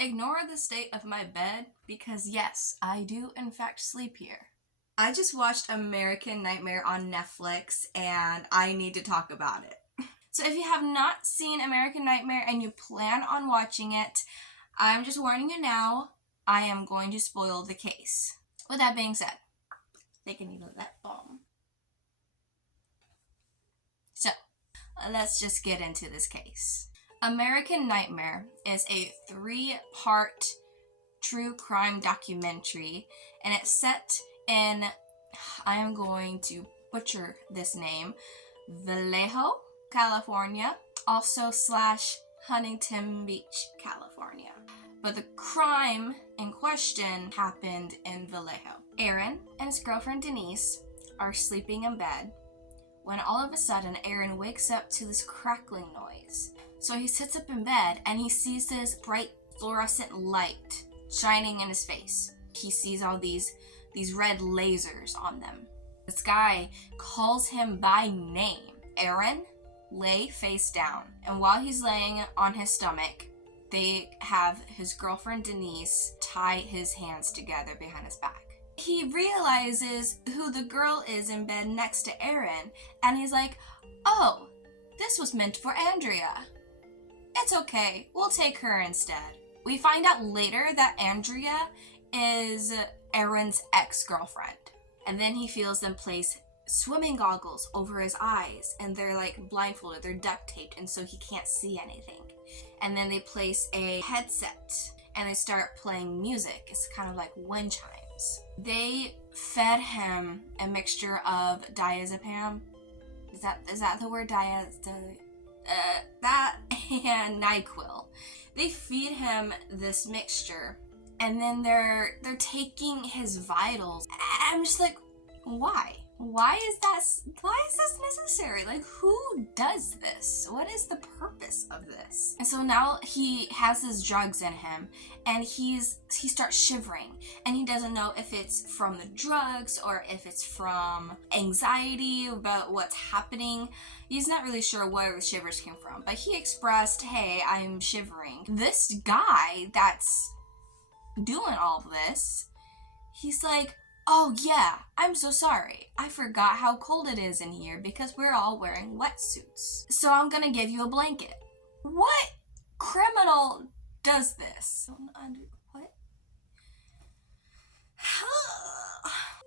Ignore the state of my bed because yes, I do in fact sleep here. I just watched American Nightmare on Netflix and I need to talk about it. So if you have not seen American Nightmare and you plan on watching it, I'm just warning you now, I am going to spoil the case. With that being said, take a needle of that bomb. So, let's just get into this case. American Nightmare is a 3-part true crime documentary, and it's set in, I am going to butcher this name, Vallejo, California, also / Huntington Beach, California. But the crime in question happened in Vallejo. Aaron and his girlfriend Denise are sleeping in bed when all of a sudden Aaron wakes up to this crackling noise. So he sits up in bed and he sees this bright fluorescent light shining in his face. He sees all these red lasers on them. This guy calls him by name. Aaron, lay face down. And while he's laying on his stomach, they have his girlfriend Denise tie his hands together behind his back. He realizes who the girl is in bed next to Aaron, and he's like, oh, this was meant for Andrea. It's okay, we'll take her instead. We find out later that Andrea is Aaron's ex-girlfriend. And then he feels them place swimming goggles over his eyes, and they're like blindfolded, they're duct taped, and so he can't see anything. And then they place a headset and they start playing music. It's kind of like wind chimes. They fed him a mixture of diazepam. Is that the word? That and NyQuil. They feed him this mixture, and then they're taking his vitals. I'm just like, why? Why is this necessary? Like, who does this? What is the purpose of this? And so now he has his drugs in him, and he starts shivering, and he doesn't know if it's from the drugs or if it's from anxiety about what's happening. He's not really sure where the shivers came from, but he expressed, hey, I'm shivering. This guy that's doing all of this, he's like, oh yeah, I'm so sorry. I forgot how cold it is in here because we're all wearing wetsuits. So I'm gonna give you a blanket. What criminal does this? What?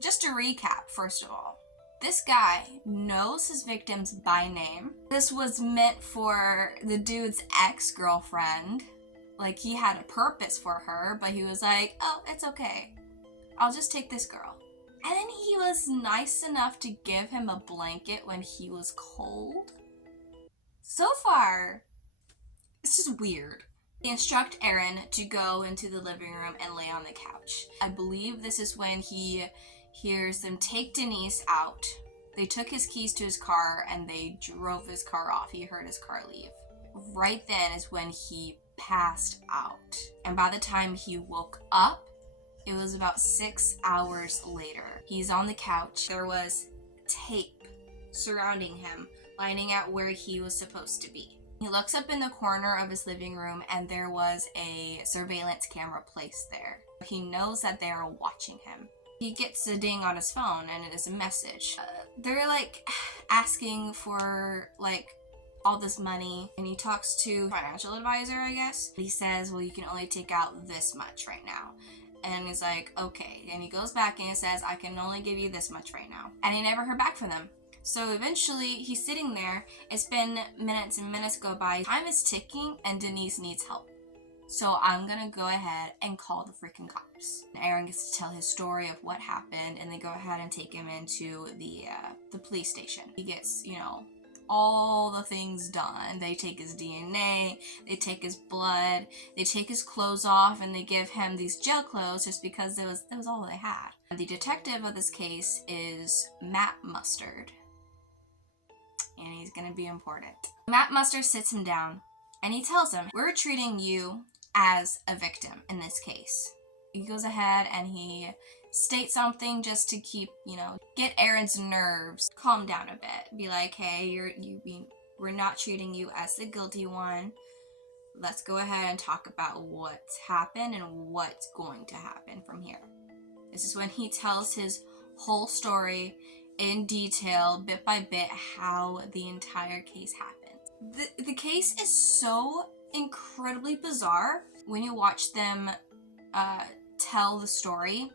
Just to recap, first of all, this guy knows his victims by name. This was meant for the dude's ex-girlfriend. Like, he had a purpose for her, but he was like, oh, it's okay. I'll just take this girl. And then he was nice enough to give him a blanket when he was cold. So far, it's just weird. They instruct Aaron to go into the living room and lay on the couch. I believe this is when he hears them take Denise out. They took his keys to his car and they drove his car off. He heard his car leave. Right then is when he passed out. And by the time he woke up, it was about 6 hours later. He's on the couch. There was tape surrounding him, lining out where he was supposed to be. He looks up in the corner of his living room and there was a surveillance camera placed there. He knows that they are watching him. He gets a ding on his phone and it is a message. They're like asking for like all this money, and he talks to a financial advisor, I guess. He says, well, you can only take out this much right now. And he's like, okay. And he goes back and he says, I can only give you this much right now. And he never heard back from them. So eventually he's sitting there. It's been minutes and minutes go by. Time is ticking and Denise needs help. So I'm gonna go ahead and call the freaking cops. And Aaron gets to tell his story of what happened, and they go ahead and take him into the police station. He gets, all the things done. They take his DNA, they take his blood, they take his clothes off, and they give him these jail clothes just because that was all they had. The detective of this case is Matt Mustard, and he's gonna be important. Matt Mustard sits him down, and he tells him, we're treating you as a victim in this case. He goes ahead and he states something just to keep, get Aaron's nerves calm down a bit. Be like, hey, we're not treating you as the guilty one. let's go ahead and talk about what's happened and what's going to happen from here. This is when he tells his whole story in detail, bit by bit, how the entire case happened. The case is so incredibly bizarre when you watch them tell the story.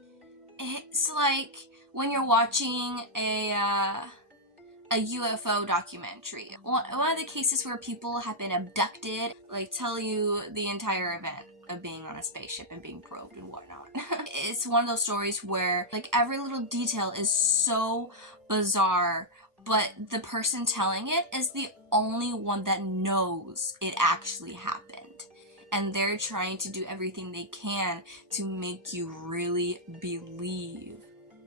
It's like when you're watching a UFO documentary. One of the cases where people have been abducted, like tell you the entire event of being on a spaceship and being probed and whatnot. It's one of those stories where like every little detail is so bizarre, but the person telling it is the only one that knows it actually happened. And they're trying to do everything they can to make you really believe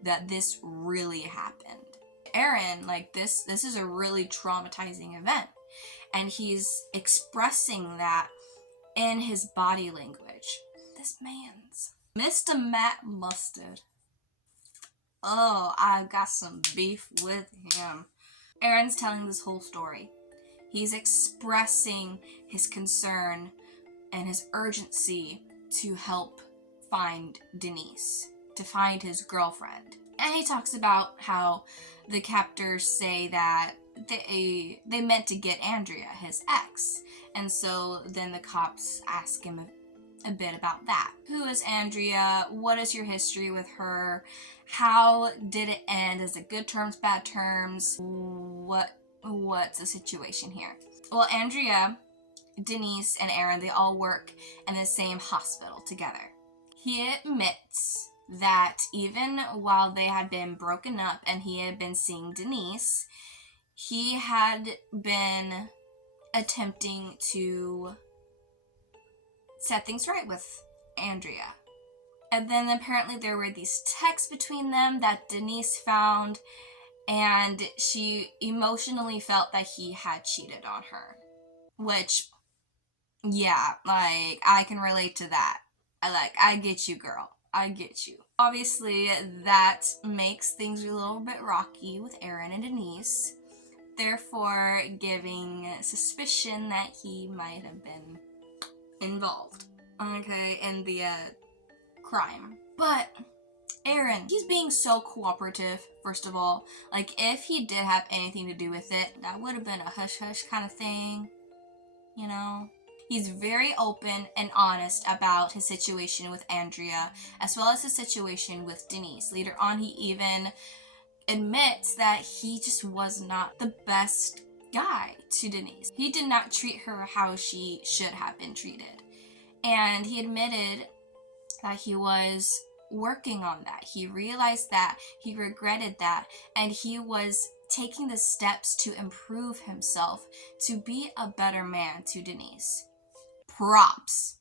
that this really happened. Aaron, like this is a really traumatizing event, and he's expressing that in his body language. This man's Mr. Matt Mustard. Oh, I've got some beef with him. Aaron's telling this whole story. He's expressing his concern and his urgency to help find Denise, to find his girlfriend. And he talks about how the captors say that they meant to get Andrea, his ex. And so then the cops ask him a bit about that. Who is Andrea? What is your history with her? How did it end? Is it good terms, bad terms? What's the situation here? Well, Andrea, Denise, and Aaron, they all work in the same hospital together. He admits that even while they had been broken up and he had been seeing Denise, he had been attempting to set things right with Andrea. And then apparently there were these texts between them that Denise found, and she emotionally felt that he had cheated on her. Which, yeah, like, I can relate to that. I get you, girl. I get you. Obviously, that makes things a little bit rocky with Aaron and Denise, therefore giving suspicion that he might have been involved, okay, in the crime. But Aaron, he's being so cooperative, first of all. Like, if he did have anything to do with it, that would have been a hush-hush kind of thing, you know? He's very open and honest about his situation with Andrea, as well as his situation with Denise. Later on, he even admits that he just was not the best guy to Denise. He did not treat her how she should have been treated. And he admitted that he was working on that. He realized that, he regretted that, and he was taking the steps to improve himself, to be a better man to Denise. Props.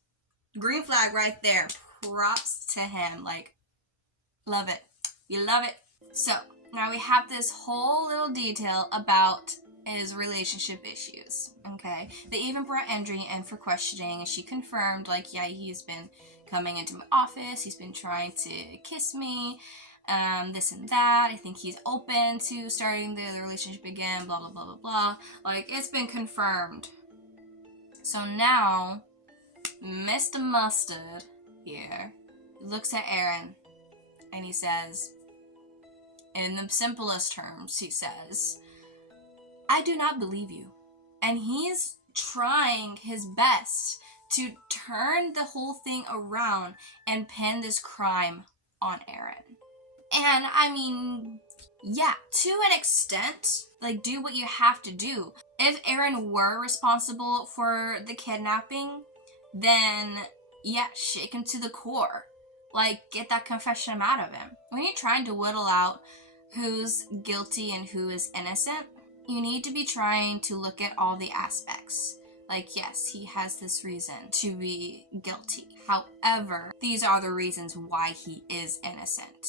Green flag right there. Props to him. Like, love it. You love it. So, now we have this whole little detail about his relationship issues, okay? They even brought Andrea in for questioning, and she confirmed, like, yeah, he's been coming into my office, he's been trying to kiss me, this and that. I think he's open to starting the relationship again, blah, blah, blah, blah, blah. Like, it's been confirmed. So now, Mr. Mustard here looks at Aaron and he says, in the simplest terms, he says, I do not believe you. And he's trying his best to turn the whole thing around and pin this crime on Aaron. And I mean, yeah, to an extent, like, do what you have to do. If Aaron were responsible for the kidnapping, then yeah, shake him to the core. Like, get that confession out of him. When you're trying to whittle out who's guilty and who is innocent, you need to be trying to look at all the aspects. Like, yes, he has this reason to be guilty. However, these are the reasons why he is innocent.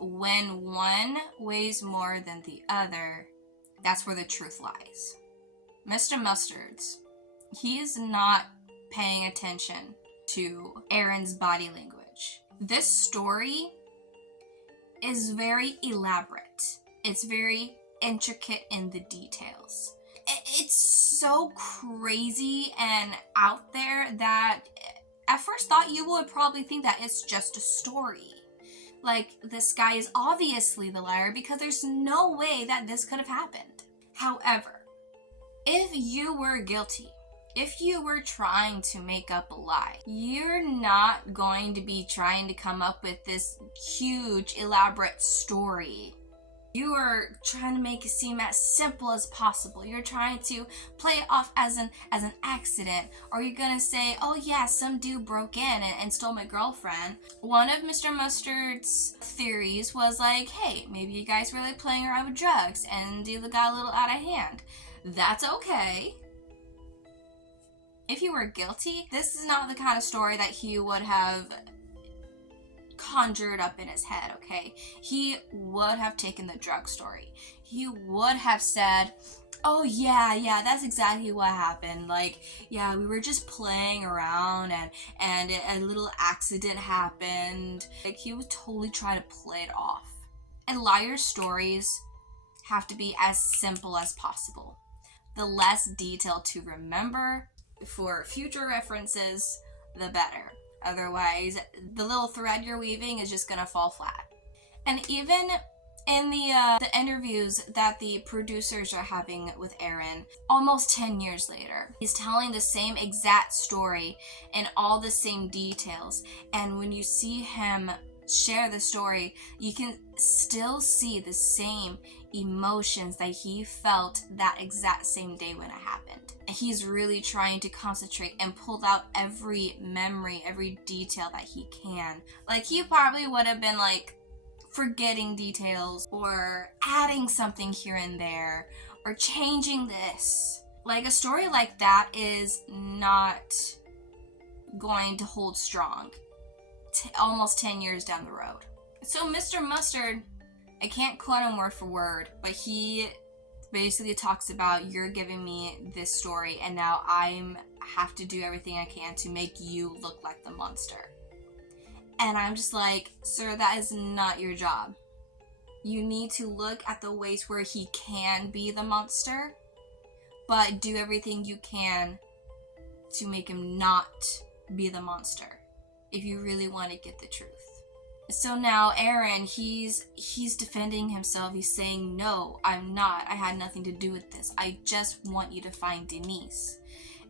When one weighs more than the other, that's where the truth lies. Mr. Mustards, he is not paying attention to Aaron's body language. This story is very elaborate. It's very intricate in the details. It's so crazy and out there that at first thought you would probably think that it's just a story. Like, this guy is obviously the liar because there's no way that this could have happened. However, if you were guilty, if you were trying to make up a lie, you're not going to be trying to come up with this huge, elaborate story. You are trying to make it seem as simple as possible. You're trying to play it off as an accident. Or you're gonna say, oh yeah, some dude broke in and stole my girlfriend. One of Mr. Mustard's theories was like, hey, maybe you guys were like playing around with drugs and you got a little out of hand. That's okay. If you were guilty, this is not the kind of story that he would have conjured up in his head, okay? He would have taken the drug story. He would have said, oh yeah, that's exactly what happened. Like, yeah, we were just playing around and a little accident happened. Like, he would totally try to play it off. And liar stories have to be as simple as possible. The less detail to remember for future references, the better. Otherwise, the little thread you're weaving is just gonna fall flat. And even in the interviews that the producers are having with Aaron, almost 10 years later, he's telling the same exact story and all the same details. And when you see him share the story, you can still see the same emotions that he felt that exact same day when it happened. He's really trying to concentrate and pull out every memory, every detail that he can. Like, he probably would have been like forgetting details or adding something here and there or changing this. Like, a story like that is not going to hold strong almost 10 years down the road. So Mr. Mustard, I can't quote him word for word, but he basically talks about, you're giving me this story and now I have to do everything I can to make you look like the monster. And I'm just like, sir, that is not your job. You need to look at the ways where he can be the monster, but do everything you can to make him not be the monster if you really want to get the truth. So now Aaron, he's defending himself. He's saying, no, I'm not. I had nothing to do with this. I just want you to find Denise.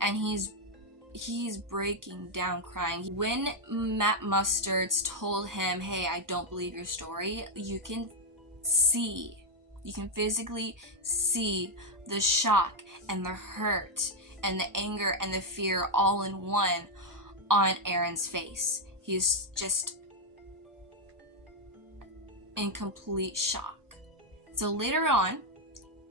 And he's breaking down crying. When Matt Mustards told him, hey, I don't believe your story, you can physically see the shock and the hurt and the anger and the fear all in one on Aaron's face. He's just in complete shock. So later on,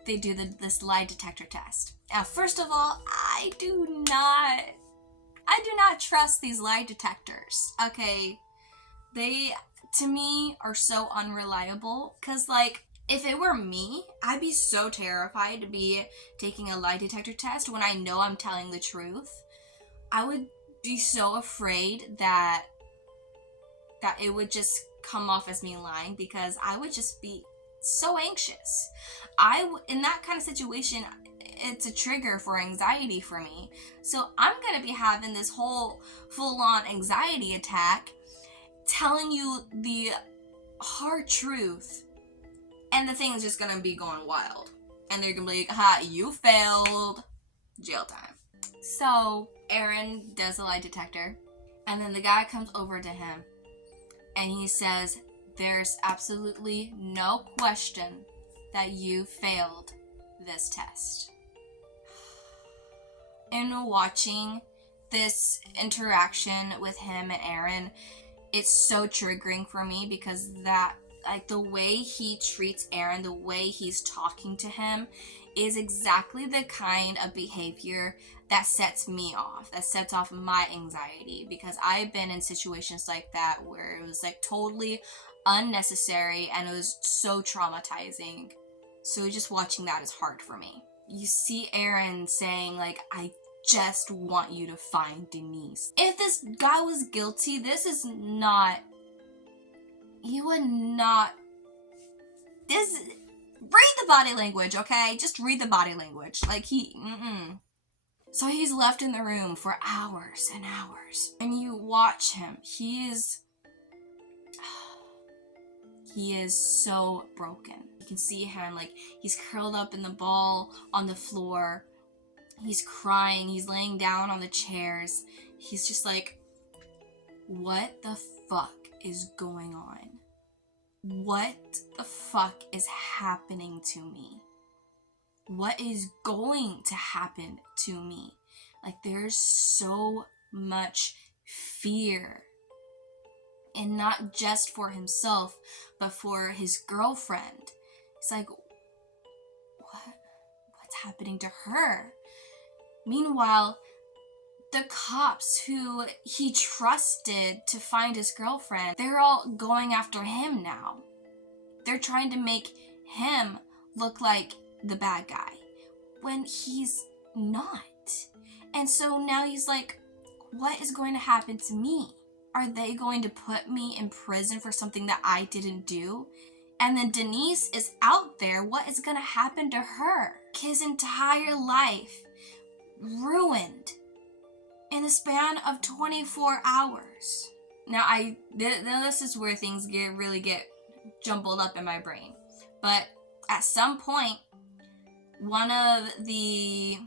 they do this lie detector test. Now, first of all, I do not trust these lie detectors. Okay, they to me are so unreliable, because like, if it were me, I'd be so terrified to be taking a lie detector test when I know I'm telling the truth. I would be so afraid that it would just come off as me lying, because I would just be so anxious. In that kind of situation, it's a trigger for anxiety for me. So I'm gonna be having this whole full-on anxiety attack, telling you the hard truth, and the thing is just gonna be going wild. And they're gonna be like, ha, you failed, jail time. So Aaron does a lie detector, and then the guy comes over to him and he says, there's absolutely no question that you failed this test. In watching this interaction with him and Aaron, it's so triggering for me, because that, like, the way he treats Aaron, the way he's talking to him, is exactly the kind of behavior that sets me off, that sets off my anxiety, because I've been in situations like that where it was like totally unnecessary and it was so traumatizing. So just watching that is hard for me. You see Aaron saying, like, I just want you to find Denise. If this guy was guilty, he would not, Read the body language, okay? Just read the body language. Like, So he's left in the room for hours and hours. And you watch him. He is so broken. You can see him, like, he's curled up in the ball on the floor. He's crying. He's laying down on the chairs. He's just like, what the fuck is going on? What the fuck is happening to me? What is going to happen to me? Like, there's so much fear. And not just for himself, but for his girlfriend. It's like, what's happening to her? Meanwhile, the cops who he trusted to find his girlfriend, they're all going after him now. They're trying to make him look like the bad guy when he's not. And so now he's like, what is going to happen to me? Are they going to put me in prison for something that I didn't do? And then Denise is out there. What is going to happen to her? His entire life ruined in the span of 24 hours. Now, this is where things really get jumbled up in my brain. But at some point, one of the...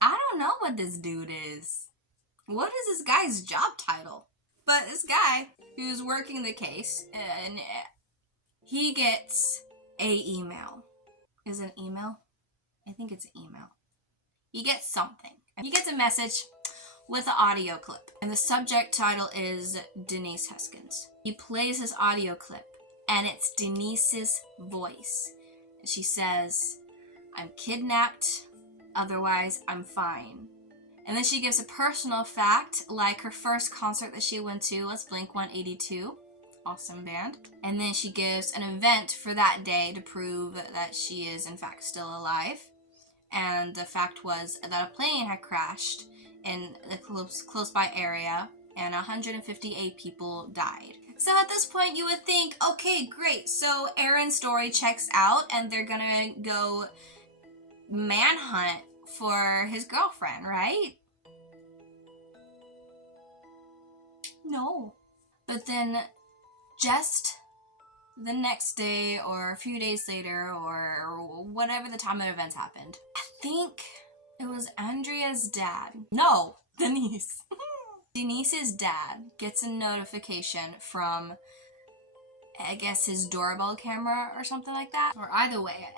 I don't know what this dude is. What is this guy's job title? But this guy who's working the case, and he gets a email. Is it an email? I think it's an email. He gets something. He gets a message with an audio clip. And the subject title is Denise Huskins. He plays his audio clip, and it's Denise's voice. And she says, I'm kidnapped, otherwise I'm fine. And then she gives a personal fact, like her first concert that she went to was Blink-182. Awesome band. And then she gives an event for that day to prove that she is in fact still alive. And the fact was that a plane had crashed in the close by area and 158 people died. So at this point you would think, okay, great. So Aaron's story checks out and they're gonna go manhunt for his girlfriend, right? No. But then just the next day or a few days later or whatever the time of events happened, I think it was Andrea's dad. No, Denise. Denise's dad gets a notification from, I guess, his doorbell camera or something like that. Or either way,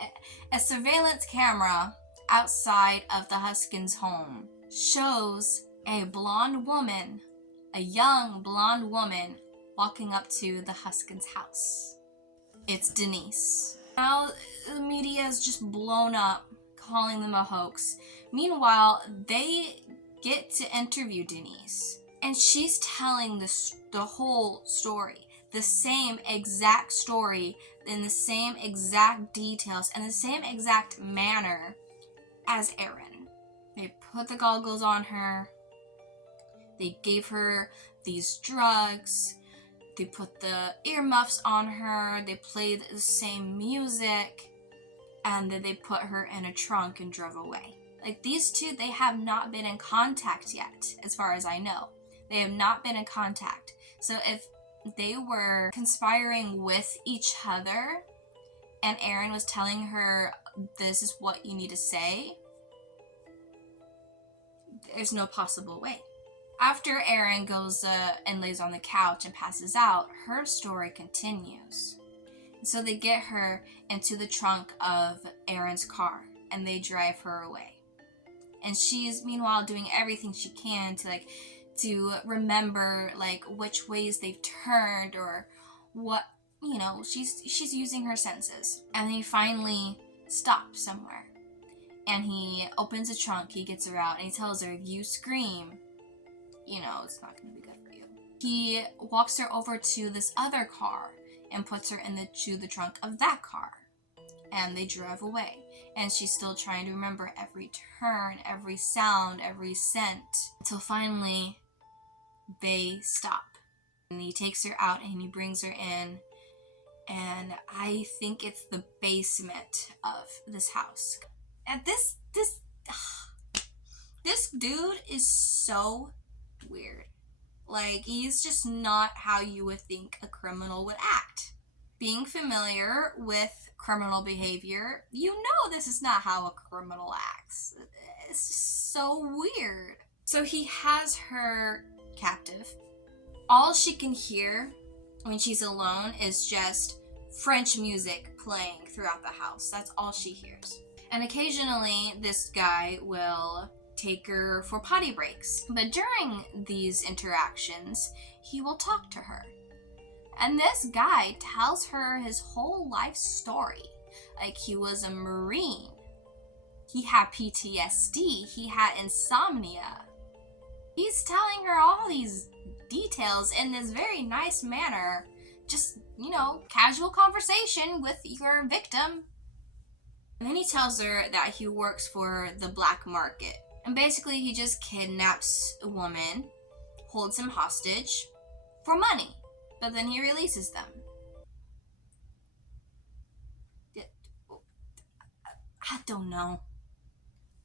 a surveillance camera outside of the Huskins' home shows a blonde woman, a young blonde woman, walking up to the Huskins' house. It's Denise. Now the media is just blown up, calling them a hoax. Meanwhile, they get to interview Denise, and she's telling the whole story. The same exact story, in the same exact details, and the same exact manner as Aaron. They put the goggles on her. They gave her these drugs. They put the earmuffs on her. They played the same music. And then they put her in a trunk and drove away. Like, these two, they have not been in contact yet, as far as I know. They have not been in contact. So if they were conspiring with each other and Aaron was telling her, this is what you need to say, there's no possible way. After Aaron goes and lays on the couch and passes out, her story continues. So they get her into the trunk of Aaron's car and they drive her away. And she's meanwhile doing everything she can to remember which ways they've turned or what, she's using her senses. And they finally stop somewhere. And he opens the trunk, he gets her out, and he tells her, if you scream, it's not going to be good for you. He walks her over to this other car and puts her into the trunk of that car. And they drive away. And she's still trying to remember every turn, every sound, every scent. Until finally, they stop. And he takes her out and he brings her in. And I think it's the basement of this house. And this dude is so weird. Like, he's just not how you would think a criminal would act. Being familiar with criminal behavior, you know this is not how a criminal acts. It's just so weird. So he has her captive. All she can hear when she's alone is just French music playing throughout the house. That's all she hears. And occasionally this guy will take her for potty breaks. But during these interactions, he will talk to her. And this guy tells her his whole life story. Like, he was a Marine. He had PTSD. He had insomnia. He's telling her all these details in this very nice manner. Just, casual conversation with your victim. And then he tells her that he works for the black market. And basically he just kidnaps a woman, holds him hostage for money. But then he releases them. I don't know.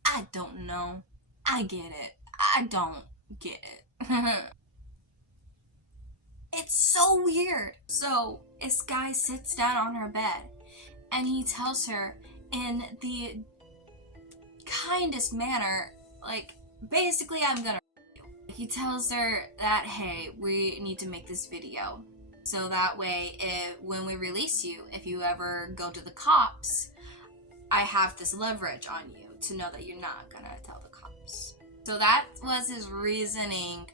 I get it. I don't get it. It's so weird. So this guy sits down on her bed and he tells her in the kindest manner, like, basically, I'm gonna you. He tells her that, hey, we need to make this video. So that way, when we release you, if you ever go to the cops, I have this leverage on you to know that you're not gonna tell the cops. So that was his reasoning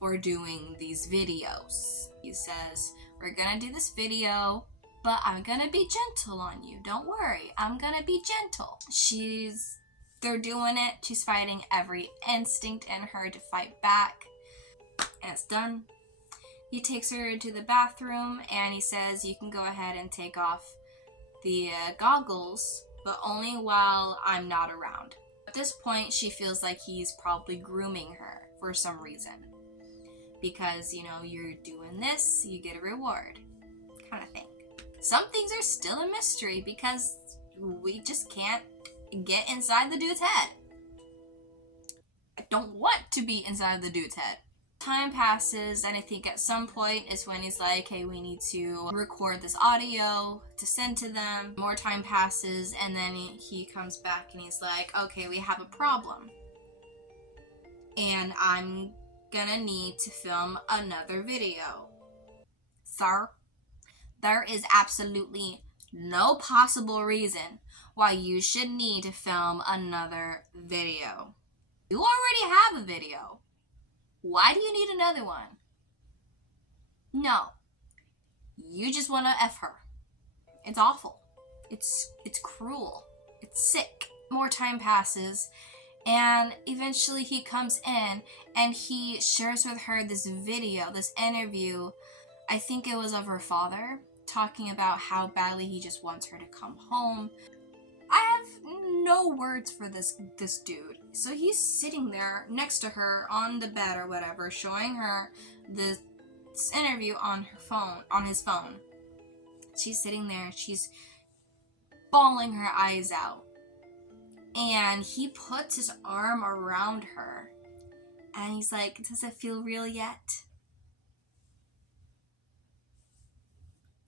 for doing these videos. He says, we're gonna do this video, but I'm gonna be gentle on you. Don't worry, I'm gonna be gentle. They're doing it. She's fighting every instinct in her to fight back. And it's done. He takes her into the bathroom and he says, you can go ahead and take off the goggles, but only while I'm not around. At this point, she feels like he's probably grooming her for some reason. Because, you're doing this, you get a reward. Kind of thing. Some things are still a mystery because we just can't get inside the dude's head. I don't want to be inside the dude's head. Time passes, and I think at some point is when he's like, hey, we need to record this audio to send to them. More time passes, and then he comes back and he's like, okay, we have a problem. And I'm gonna need to film another video. Sir, there is absolutely no possible reason why you should need to film another video. You already have a video. Why do you need another one? No. You just want to F her. It's awful. It's cruel. It's sick. More time passes, and eventually he comes in and he shares with her this video, this interview. I think it was of her father, talking about how badly he just wants her to come home. I have no words for this dude. So he's sitting there next to her on the bed or whatever, showing her this interview on his phone. She's sitting there, she's bawling her eyes out. And he puts his arm around her. And he's like, does it feel real yet?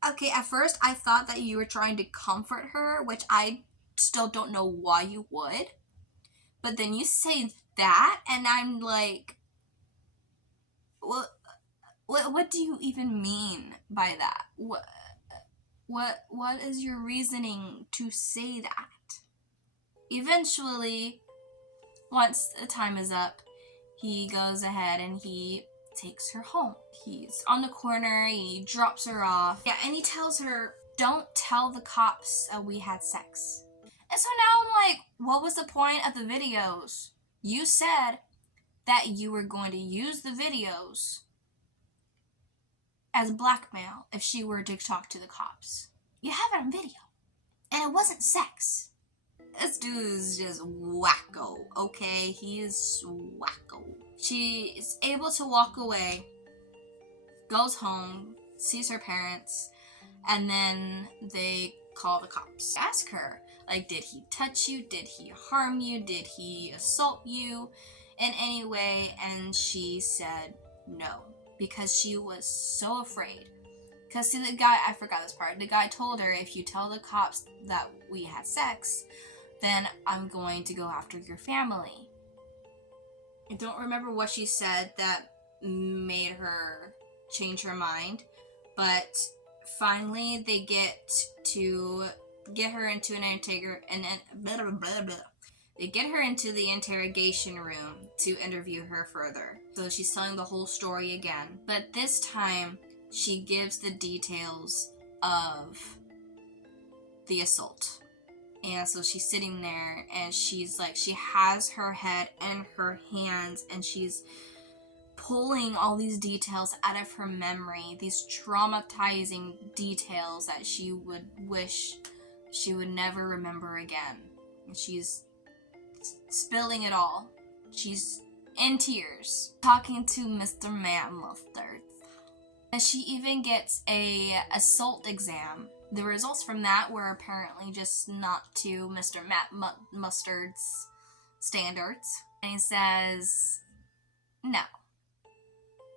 Okay, at first I thought that you were trying to comfort her, which I still don't know why you would. But then you say that, and I'm like, what do you even mean by that? What is your reasoning to say that? Eventually, once the time is up, he goes ahead and he takes her home. He's on the corner, he drops her off. Yeah, and he tells her, don't tell the cops we had sex. And so now I'm like, what was the point of the videos? You said that you were going to use the videos as blackmail if she were to talk to the cops. You have it on video. And it wasn't sex. This dude is just wacko, okay? He is wacko. She is able to walk away, goes home, sees her parents, And then they call the cops. Ask her, like, did he touch you? Did he harm you? Did he assault you in any way? And she said no, because she was so afraid. Because see, the guy, I forgot this part, the guy told her, if you tell the cops that we had sex, then I'm going to go after your family. I don't remember what she said that made her change her mind, but finally they get her into they get her into the interrogation room to interview her further. So she's telling the whole story again, but this time she gives the details of the assault. And so she's sitting there and she's like, she has her head in her hands and she's pulling all these details out of her memory, these traumatizing details that she would wish she would never remember again. And she's spilling it all. She's in tears, talking to Mr. Matt Mustard. And she even gets a assault exam. The results from that were apparently just not to Mr. Matt Mustard's standards. And he says, no,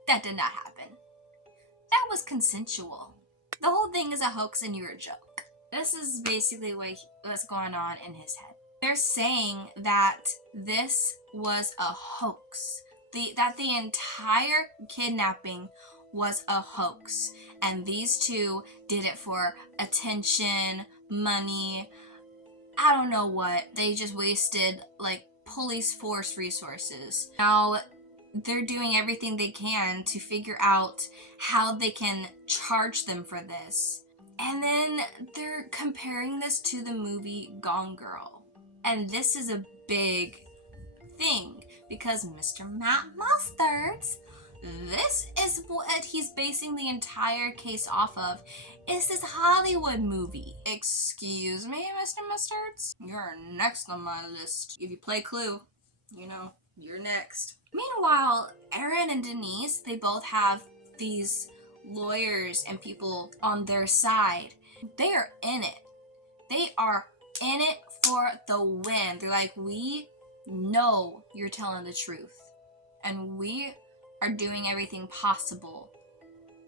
that did not happen. That was consensual. The whole thing is a hoax and you're a joke. This is basically what's going on in his head. They're saying that this was a hoax. That the entire kidnapping was a hoax. And these two did it for attention, money, I don't know what. They just wasted, like, police force resources. Now, they're doing everything they can to figure out how they can charge them for this. And then they're comparing this to the movie Gone Girl. And this is a big thing because Mr. Matt Mustards, this is what he's basing the entire case off of, is this Hollywood movie. Excuse me, Mr. Mustards? You're next on my list. If you play Clue, you know, you're next. Meanwhile, Aaron and Denise, they both have these lawyers and people on their side. They are in it. They are in it for the win. They're like, we know you're telling the truth. And we are doing everything possible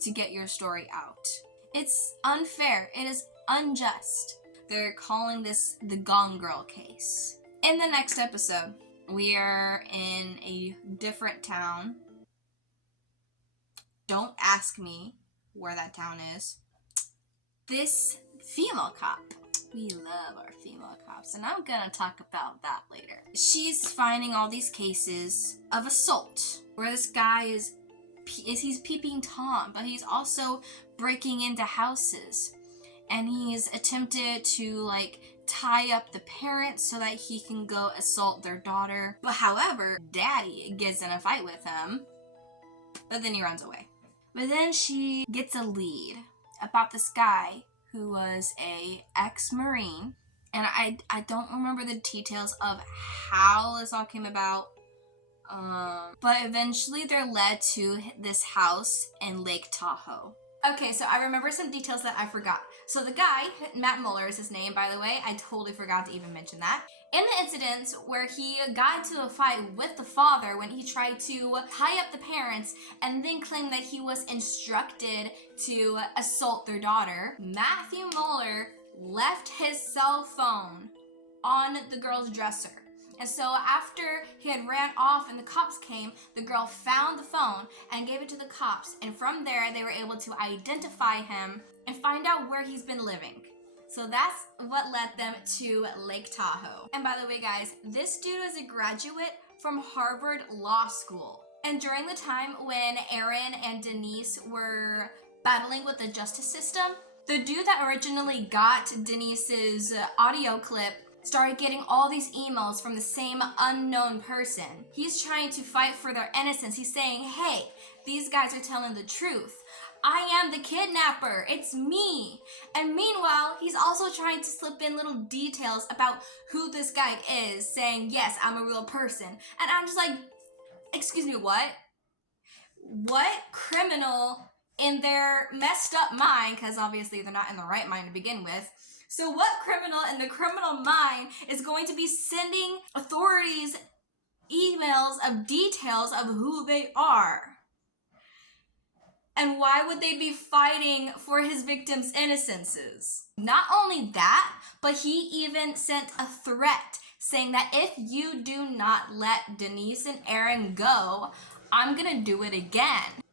to get your story out. It's unfair. It is unjust. They're calling this the Gone Girl case. In the next episode, we are in a different town. Don't ask me where that town is. This female cop, we love our female cops, and I'm gonna talk about that later. She's finding all these cases of assault where this guy he's peeping Tom, but he's also breaking into houses, and he's attempted to, like, tie up the parents so that he can go assault their daughter. But however, daddy gets in a fight with him, but then he runs away. But then she gets a lead about this guy who was a ex-Marine, and I don't remember the details of how this all came about, but eventually they're led to this house in Lake Tahoe. Okay, so I remember some details that I forgot. So the guy, Matt Muller is his name, by the way. I totally forgot to even mention that. In the incident where he got into a fight with the father when he tried to tie up the parents and then claimed that he was instructed to assault their daughter, Matthew Muller left his cell phone on the girl's dresser. And so after he had ran off and the cops came, the girl found the phone and gave it to the cops. And from there, they were able to identify him and find out where he's been living. So that's what led them to Lake Tahoe. And by the way, guys, this dude is a graduate from Harvard Law School. And during the time when Aaron and Denise were battling with the justice system, the dude that originally got Denise's audio clip started getting all these emails from the same unknown person. He's trying to fight for their innocence. He's saying, hey, these guys are telling the truth. I am the kidnapper. It's me. And meanwhile, he's also trying to slip in little details about who this guy is, saying, yes, I'm a real person. And I'm just like, excuse me, what? What criminal in their messed up mind, because obviously they're not in the right mind to begin with. So what criminal in the criminal mind is going to be sending authorities emails of details of who they are? And why would they be fighting for his victims' innocences? Not only that, but he even sent a threat saying that if you do not let Denise and Aaron go, I'm gonna do it again.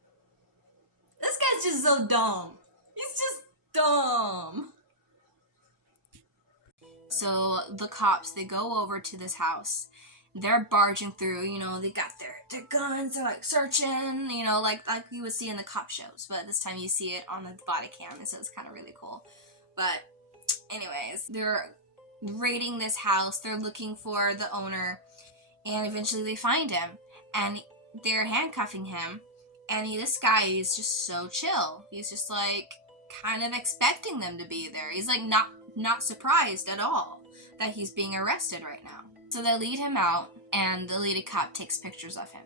This guy's just so dumb. He's just dumb. So the cops, they go over to this house. They're barging through, you know, they got their guns, they're like searching, you know, like you would see in the cop shows, but this time you see it on the body cam, so it's kind of really cool. But anyways, they're raiding this house, they're looking for the owner, and eventually they find him, and they're handcuffing him, and this guy is just so chill. He's just like kind of expecting them to be there. He's like not surprised at all that he's being arrested right now. So they lead him out, and the lady cop takes pictures of him.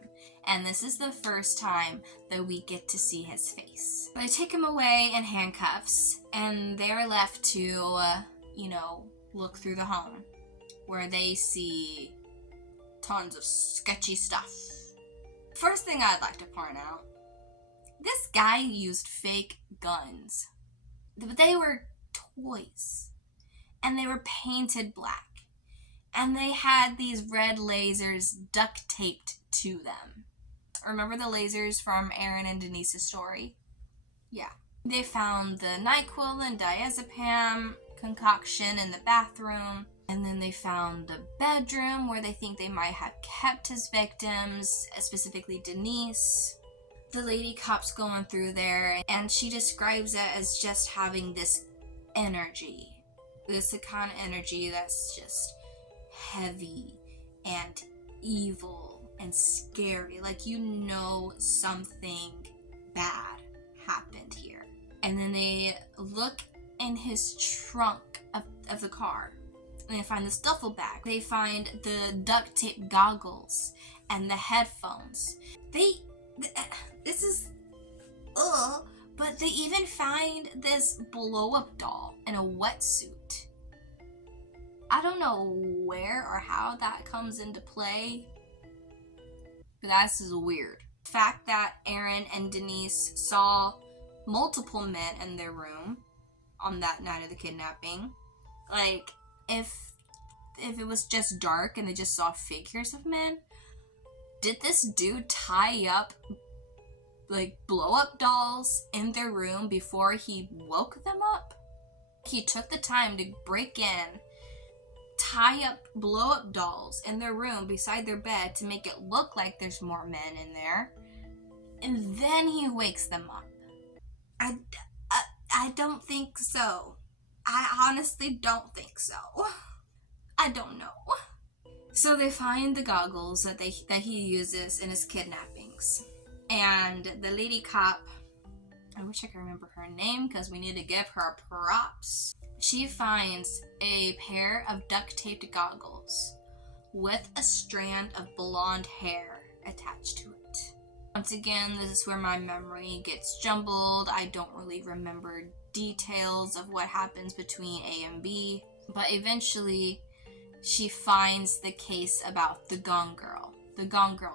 And this is the first time that we get to see his face. They take him away in handcuffs, and they're left to, you know, look through the home, where they see tons of sketchy stuff. First thing I'd like to point out, this guy used fake guns. But they were toys, and they were painted black. And they had these red lasers duct taped to them. Remember the lasers from Aaron and Denise's story? Yeah. They found the NyQuil and diazepam concoction in the bathroom. And then they found the bedroom where they think they might have kept his victims, specifically Denise. The lady cop's going through there, and she describes it as just having this energy. This kind of energy that's just heavy and evil and scary, like you know something bad happened here. And then they look in his trunk of the car, and they find this duffel bag. They find the duct tape goggles and the headphones. This is but they even find this blow-up doll in a wetsuit. I don't know where or how that comes into play, but that's just weird. The fact that Aaron and Denise saw multiple men in their room on that night of the kidnapping, like if it was just dark and they just saw figures of men, did this dude tie up like blow-up dolls in their room before he woke them up? He took the time to break in, tie up blow-up dolls in their room beside their bed to make it look like there's more men in there, and then he wakes them up. I don't think so. I honestly don't think so. I don't know. So they find the goggles that he uses in his kidnappings, and the lady cop, I wish I could remember her name because we need to give her props. She finds a pair of duct taped goggles with a strand of blonde hair attached to it. Once again, this is where my memory gets jumbled. I don't really remember details of what happens between A and B, but eventually she finds the case about the Gone Girl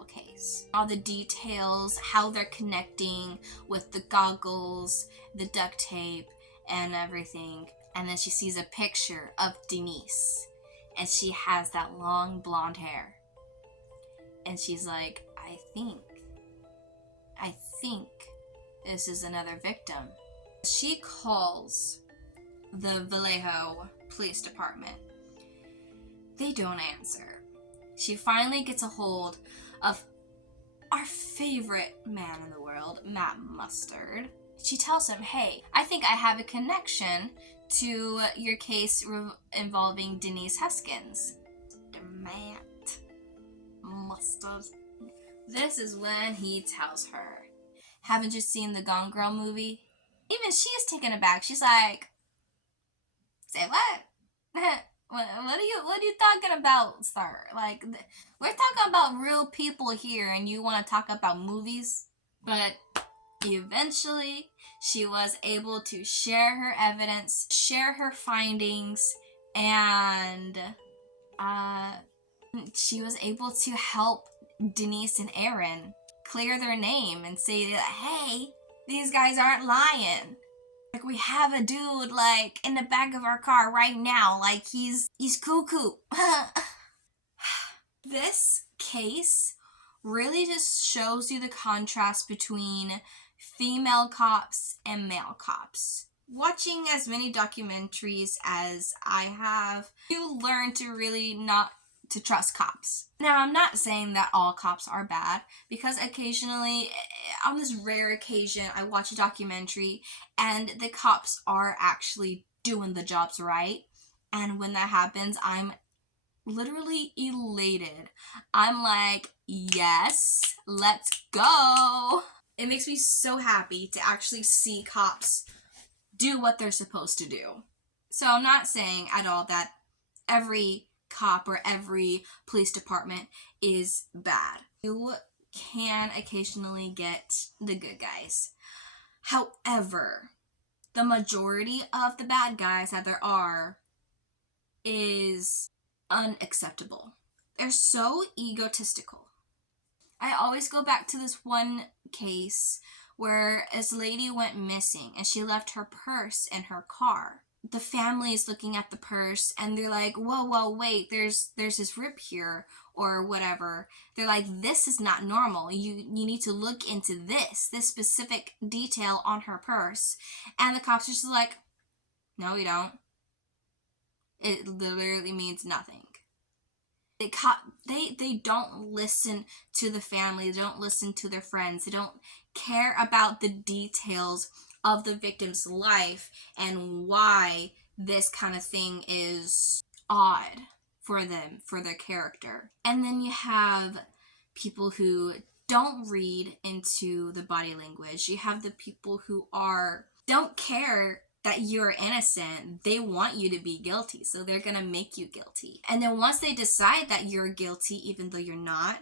case. All the details, how they're connecting with the goggles, the duct tape, and everything. And then she sees a picture of Denise, and she has that long blonde hair. And she's like, I think this is another victim. She calls the Vallejo Police Department. They don't answer. She finally gets a hold of our favorite man in the world, Matt Mustard. She tells him, hey, I think I have a connection to your case involving Denise Huskins. Matt Mustard. This is when he tells her, haven't you seen the Gone Girl movie? Even she is taken aback. She's like, say what? What are you talking about, sir? Like, we're talking about real people here, and you want to talk about movies? But Eventually, she was able to share her evidence, share her findings, and she was able to help Denise and Aaron clear their name and say that, hey, these guys aren't lying. Like, we have a dude, like, in the back of our car right now. Like, he's cuckoo. This case really just shows you the contrast between female cops and male cops. Watching as many documentaries as I have, you learn to really not to trust cops. Now, I'm not saying that all cops are bad, because occasionally, on this rare occasion, I watch a documentary and the cops are actually doing the jobs right. And when that happens, I'm literally elated. I'm like, yes, let's go. It makes me so happy to actually see cops do what they're supposed to do. So I'm not saying at all that every cop or every police department is bad. You can occasionally get the good guys. However, the majority of the bad guys that there are is unacceptable. They're so egotistical. I always go back to this one case where this lady went missing and she left her purse in her car. The family is looking at the purse and they're like, whoa, wait, there's this rip here or whatever. They're like, this is not normal. You need to look into this specific detail on her purse. And the cops are just like, no, we don't. It literally means nothing. They don't listen to the family. They don't listen to their friends. They don't care about the details of the victim's life and why this kind of thing is odd for them, for their character. And then you have people who don't read into the body language. You have the people who don't care that you're innocent. They want you to be guilty, so they're gonna make you guilty. And then once they decide that you're guilty, even though you're not,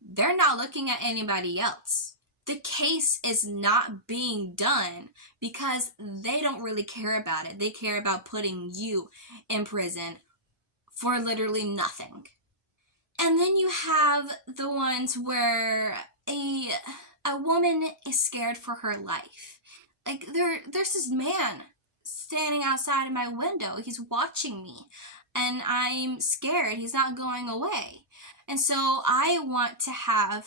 they're not looking at anybody else. The case is not being done because they don't really care about it. They care about putting you in prison for literally nothing. And then you have the ones where a woman is scared for her life. Like, there's this man standing outside of my window. He's watching me, and I'm scared. He's not going away. And so I want to have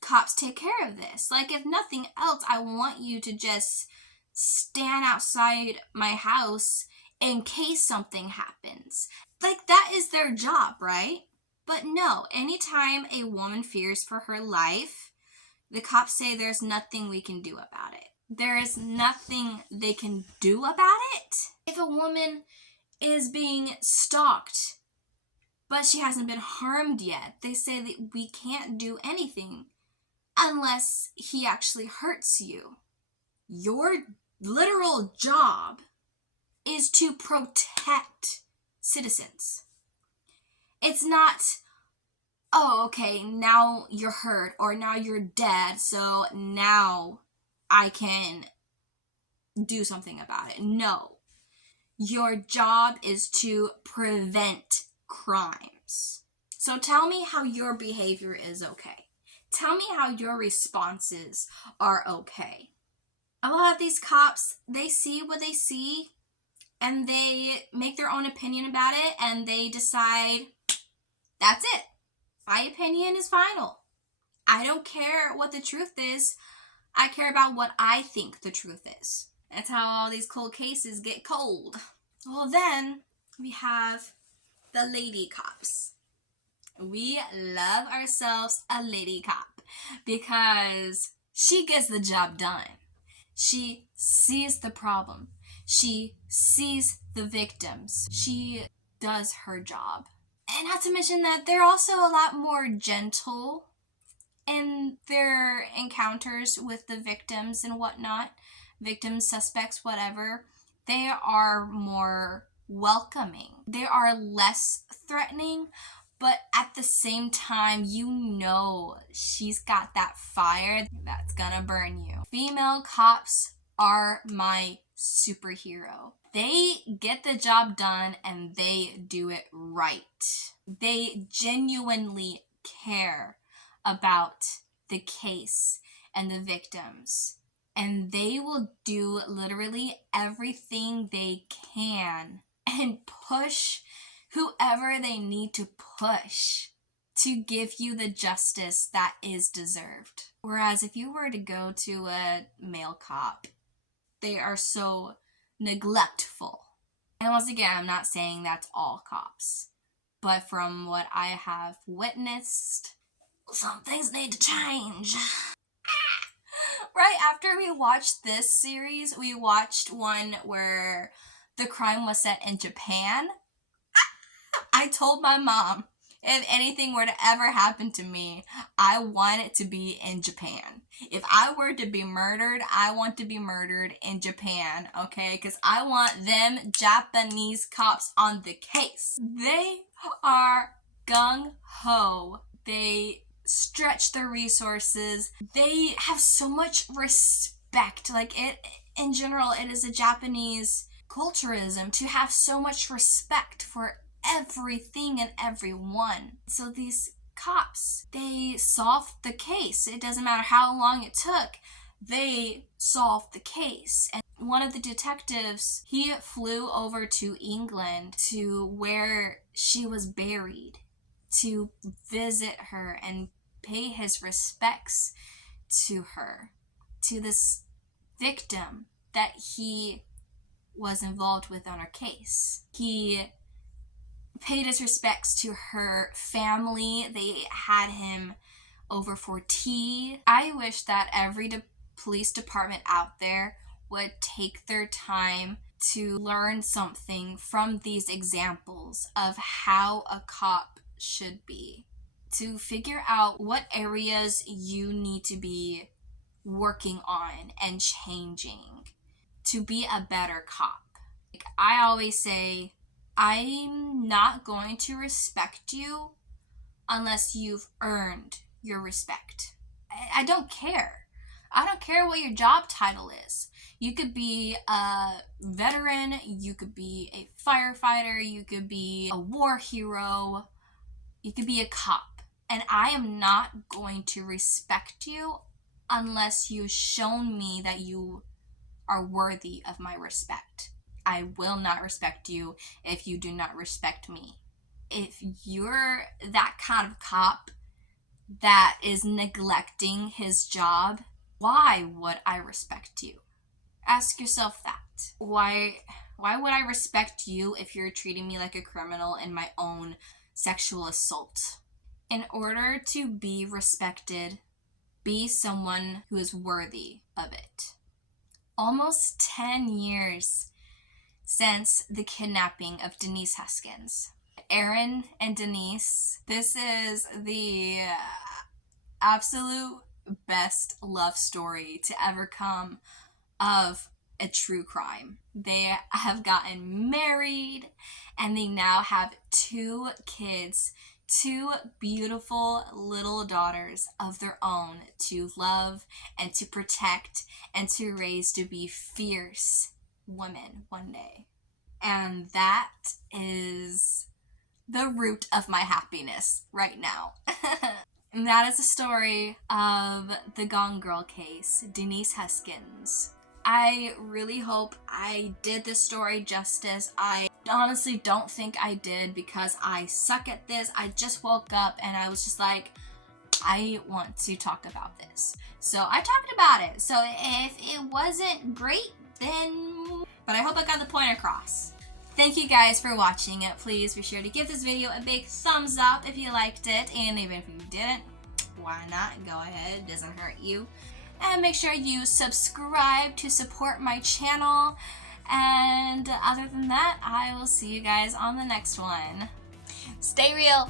cops take care of this. Like, if nothing else, I want you to just stand outside my house in case something happens. Like, that is their job, right? But no, anytime a woman fears for her life, the cops say there's nothing we can do about it. There is nothing they can do about it. If a woman is being stalked, but she hasn't been harmed yet, they say that we can't do anything unless he actually hurts you. Your literal job is to protect citizens. It's not, oh, okay, now you're hurt or now you're dead, so now I can do something about it. No. Your job is to prevent crimes. So tell me how your behavior is okay. Tell me how your responses are okay. A lot of these cops, they see what they see and they make their own opinion about it and they decide, that's it. My opinion is final. I don't care what the truth is. I care about what I think the truth is. That's how all these cold cases get cold. Well, then we have the lady cops. We love ourselves a lady cop because she gets the job done. She sees the problem. She sees the victims. She does her job. And not to mention that they're also a lot more gentle in their encounters with the victims and whatnot. Victims, suspects, whatever. They are more welcoming. They are less threatening, but at the same time, you know she's got that fire that's gonna burn you. Female cops are my superhero. They get the job done and they do it right. They genuinely care about the case and the victims. And they will do literally everything they can and push whoever they need to push to give you the justice that is deserved. Whereas if you were to go to a male cop, they are so neglectful. And once again, I'm not saying that's all cops, but from what I have witnessed, some things need to change. Right after we watched this series, we watched one where the crime was set in Japan. I told my mom, if anything were to ever happen to me, I want it to be in Japan. If I were to be murdered, I want to be murdered in Japan, okay? Because I want them Japanese cops on the case. They are gung-ho. They stretch their resources. They have so much respect. Like, it, in general, it is a Japanese culturism to have so much respect for everything and everyone. So these cops, they solved the case. It doesn't matter how long it took, they solved the case. And one of the detectives, he flew over to England to where she was buried to visit her and pay his respects to her, to this victim that he was involved with on her case. He paid his respects to her family. They had him over for tea. I wish that every police department out there would take their time to learn something from these examples of how a cop should be, to figure out what areas you need to be working on and changing to be a better cop. Like I always say, I'm not going to respect you unless you've earned your respect. I don't care. I don't care what your job title is. You could be a veteran, you could be a firefighter, you could be a war hero, you could be a cop. And I am not going to respect you unless you've shown me that you are worthy of my respect. I will not respect you if you do not respect me. If you're that kind of cop that is neglecting his job, why would I respect you? Ask yourself that. Why would I respect you if you're treating me like a criminal in my own sexual assault? In order to be respected, be someone who is worthy of it. Almost 10 years since the kidnapping of Denise Haskins. Aaron and Denise, this is the absolute best love story to ever come of a true crime. They have gotten married and they now have 2 kids, 2 beautiful little daughters of their own to love and to protect and to raise to be fierce women one day. And that is the root of my happiness right now. And that is the story of the Gone Girl case, Denise Haskins. I really hope I did this story justice. I honestly don't think I did because I suck at this. I just woke up and I was just like, I want to talk about this. So I talked about it. So if it wasn't great, then... But I hope I got the point across. Thank you guys for watching it. Please be sure to give this video a big thumbs up if you liked it. And even if you didn't, why not? Go ahead. It doesn't hurt you. And make sure you subscribe to support my channel. And other than that, I will see you guys on the next one. Stay real.